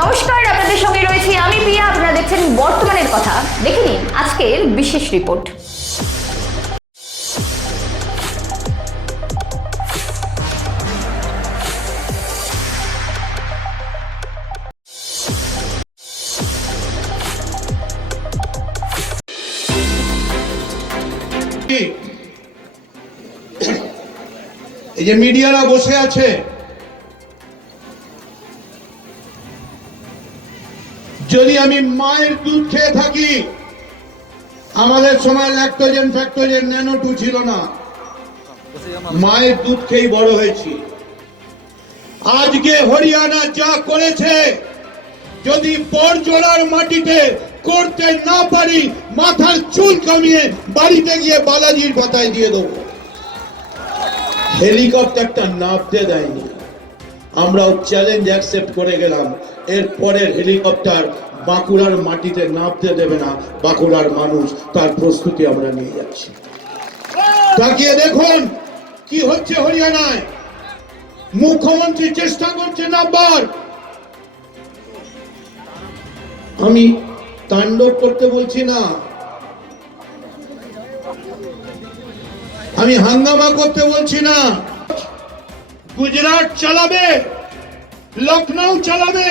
নমস্কার, আপনাদের সঙ্গে রয়েছি আমি প্রিয়া। আপনারা দেখছেন বর্তমানের কথা। দেখে নিন আজকের বিশেষ রিপোর্ট। এই যে মিডিয়ারা বসে আছে, যদি আমি মায়ের দুধ খেয়ে থাকি, আমাদের সময় ল্যাকটোজেন ফ্যাক্টোজেন ন্যানো টু ছিল না, মায়ের দুধ খেয়েই বড় হয়েছি। আজকে হরিয়ানা যা করেছে, যদি বড়জোড়ার মাটিতে করতে না পারি, মাথার চুল কামিয়ে বাড়িতে গিয়ে বালাজির পাতায় দিয়ে দেবো। হেলিকপ্টারটা নামতে দেয়নি, আমরাও চ্যালেঞ্জ অ্যাকসেপ্ট করে গেলাম। এরপরের হেলিকপ্টার বাঁকুড়ার মাটিতে নামতে দেবে না, বাঁকুড়ার মানুষ তার প্রস্তুতি আমরা নিয়ে যাচ্ছি। তাকিয়ে দেখুন কি হচ্ছে হরিয়ানায়। মুখ্যমন্ত্রী চেষ্টা করছে নামবার। আমি তাণ্ডব করতে বলছি না, আমি হাঙ্গামা করতে বলছি না। গুজরাট চালাবে, লখনৌ চালাবে,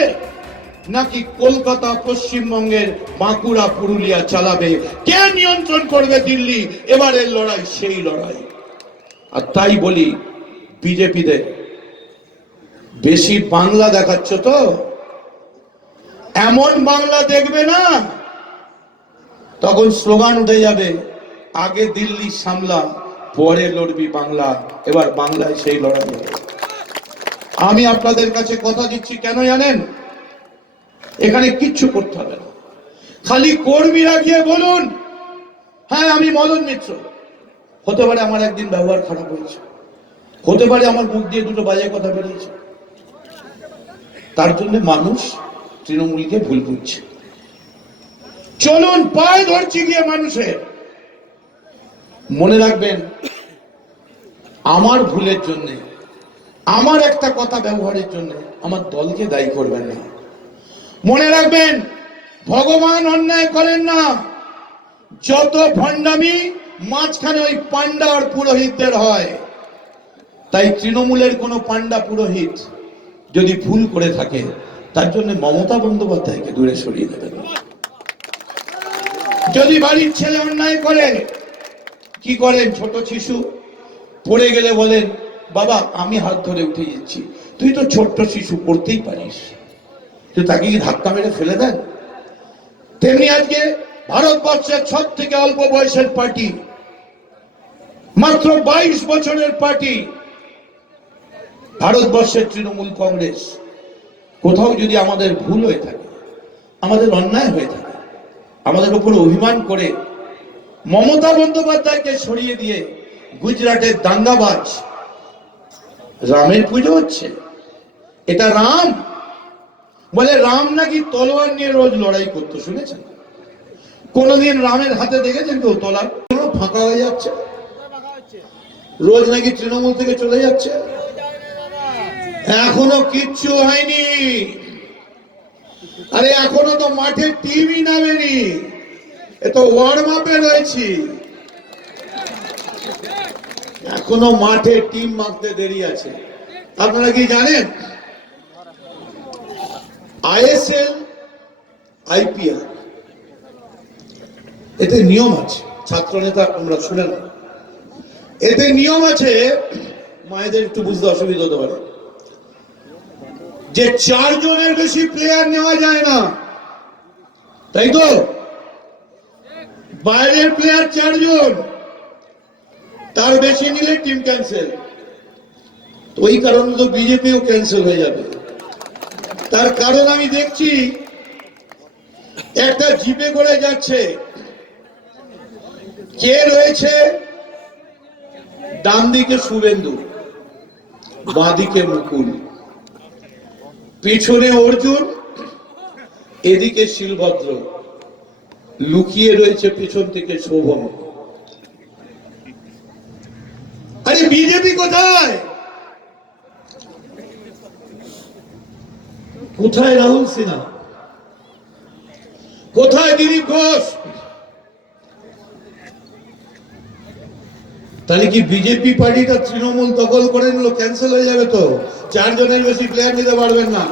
নাকি কলকাতা পশ্চিমবঙ্গের বাঁকুড়া পুরুলিয়া চালাবে? কে নিয়ন্ত্রণ করবে দিল্লি? এবারের লড়াই সেই লড়াই। আর তাই বলি বিজেপিদের, বেশি বাংলা দেখাচ্ছ তো, এমন বাংলা দেখবে না, তখন স্লোগান উঠে যাবে, আগে দিল্লি সামলা, পরে লড়বি বাংলা। এবার বাংলায় সেই লড়াই হবে। আমি আপনাদের কাছে কথা দিচ্ছি, কেন জানেন? এখানে কিচ্ছু করতে হবে না, খালি কর্মীরা গিয়ে বলুন, হ্যাঁ আমি মদন মিত্র। হতে পারে আমার একদিন ব্যবহার খারাপ হয়েছে, হতে পারে আমার মুখ দিয়ে দুটো বাজে কথা বেরিয়েছে, তার জন্য মানুষ তৃণমূলকে ভুল বুঝছে। চলুন, পায়ে ধরছি গিয়ে মানুষের। মনে রাখবেন, আমার ভুলের জন্য, আমার একটা কথা ব্যবহারের জন্য আমার দলকে দায়ী করবেন না। মনে রাখবেন, ভগবান অন্যায় করেন না। যত ভণ্ডামি মাঝখানে ওই পান্ডা আর পুরোহিতদের হয়। তাই তৃণমূলের কোনো পান্ডা পুরোহিত যদি ভুল করে থাকে, তার জন্য মমতা বন্দ্যোপাধ্যায়কে দূরে সরিয়ে দেবেন। যদি বাড়ির ছেলে অন্যায় করে, কি করেন? ছোট শিশু পড়ে গেলে বলেন, বাবা আমি হাত ধরে উঠে যাচ্ছি। তুই তো ছোট্ট শিশু, পড়তেই পারিস, তো তাকে কি ধাক্কা মেরে ফেলে দেন? তেমনি আজকে ভারতবর্ষের সব থেকে অল্প বয়সের পার্টি, মাত্র 22 বছরের পার্টি, ভারতবর্ষের তৃণমূল কংগ্রেস। কোথাও যদি আমাদের ভুল হয়ে থাকে, আমাদের অন্যায় হয়ে থাকে, আমাদের উপর অভিমান করে মমতা বন্দ্যোপাধ্যায়কে সরিয়ে দিয়ে গুজরাটের দাঙ্গাবাজ রামের পুজো হচ্ছে। এটা রাম বলে, রাম নাকি তলোয়ার নিয়ে রোজ লড়াই করতো, শুনেছেন? কোনদিন রামের হাতে দেখেছেন কেউ তলোয়ার? ফাঁকা হয়ে যাচ্ছে, রোজ নাকি তৃণমূল থেকে চলে যাচ্ছে। এখনো কিচ্ছু হয়নি। আরে এখনো তো মাঠে টিমই নামেনি, এ তো ওয়ার্ম আপে রয়েছি। এখনো মাঠে টিম মারতে দেরি আছে। আপনারা কি জানেন, আইএসএল আইপিএল এতে নিয়ম আছে? ছাত্র নেতা আমরা শুনে না, এতে নিয়ম আছে। মায়েদের একটু বুঝতে অসুবিধা হতে পারে যে 4 জনের বেশি প্লেয়ার নেওয়া যায় না, তাই তো? বাইরের প্লেয়ার 4 জন, তার বেশি নিলে টিম ক্যান্সেল। তো ওই কারণে তো বিজেপিও ক্যান্সেল হয়ে যাবে। তার কারণ আমি দেখছি, একটা জিপে করে যাচ্ছে, কে রয়েছে? ডান দিকে শুভেন্দু, বাঁ দিকে মুকুল, পিছনে অর্জুন, এদিকে শিলভদ্র, লুকিয়ে রয়েছে পেছন থেকে শোভন। আরে বিজেপি কোথায়? কোথায় রাহুল সিনহা, কোথায় দিলীপ ঘোষ? তাহলে কি বিজেপি পার্টিটা তৃণমূল দখল করে নিল, ক্যান্সেল হয়ে যাবে তো? 4 জনের বেশি প্লেয়ার নিতে পারবেন না।